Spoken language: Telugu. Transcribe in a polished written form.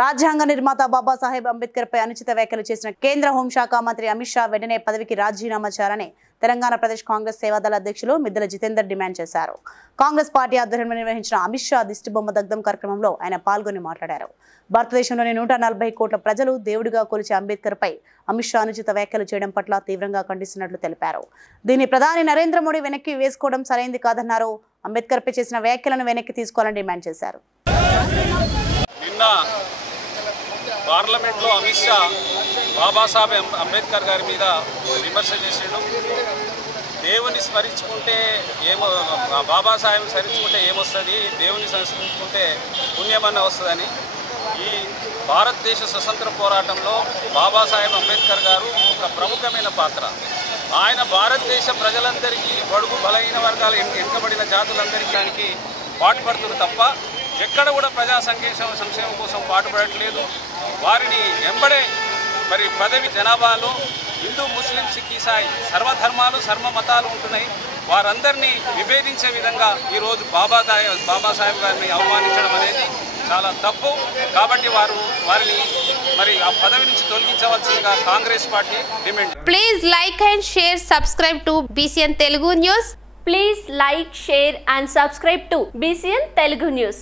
రాజ్యాంగ నిర్మాత బాబాసాహెబ్ అంబేద్కర్ పై అనుచిత వ్యాఖ్యలు చేసిన కేంద్ర హోంశాఖ మంత్రి అమిత్ షా వెంటనే పదవికి రాజీనామా చేయాలని తెలంగాణ ప్రదేశ్ కాంగ్రెస్ సేవాదళ అధ్యక్షులు మిద్దెల జితేందర్ డిమాండ్ చేశారు. కాంగ్రెస్ పార్టీ ఆధ్వర్యంలో నిర్వహించిన అమిత్ షా దిష్టిబొమ్మ దగ్ధం కార్యక్రమంలో ఆయన పాల్గొని మాట్లాడారు. భారతదేశంలోని 140 కోట్ల ప్రజలు దేవుడిగా కొలిచే అంబేద్కర్ పై అమిత్ షా అనుచిత వ్యాఖ్యలు చేయడం పట్ల తీవ్రంగా ఖండిస్తున్నట్లు తెలిపారు. దీన్ని ప్రధాని నరేంద్ర మోడీ వెనక్కి వేసుకోవడం సరైంది కాదన్నారు. అంబేద్కర్ పై చేసిన వ్యాఖ్యలను వెనక్కి తీసుకోవాలని డిమాండ్ చేశారు. పార్లమెంట్లో అమిత్ షా బాబాసాహెబ్ అంబేద్కర్ గారి మీద విమర్శ చేసాడు. దేవుని స్మరించుకుంటే బాబాసాహెబ్ స్మరించుకుంటే ఏమొస్తుంది, దేవుని స్మరించుకుంటే పుణ్యమన్న వస్తుందని ఈ భారతదేశ స్వతంత్ర పోరాటంలో బాబాసాహెబ్ అంబేద్కర్ గారు ఒక ప్రముఖమైన పాత్ర. ఆయన భారతదేశ ప్రజలందరికీ బడుగు బలహీన వర్గాలు వెనుకబడిన జాతులందరికీ పాటుపడుతున్నారు తప్ప ఎక్కడ కూడా ప్రజా సంక్షేమం కోసం పాటుపడట్లేదు. వారిని వెంబడే మరి పదవి జనాభాలో హిందూ, ముస్లిం, సిక్, ఈసాయి సర్వధర్మాలు సర్వ మతాలు ఉంటున్నాయి. వారందరినీ విభేదించే విధంగా ఈరోజు బాబాసాహెబ్ గారిని అవమానించడం అనేది చాలా తప్పు. కాబట్టి వారిని మరి ఆ పదవి నుంచి తొలగించవలసిందిగా Congress party demand. Please like and share, subscribe to BCN Telugu News. Please like, share and subscribe to BCN Telugu News.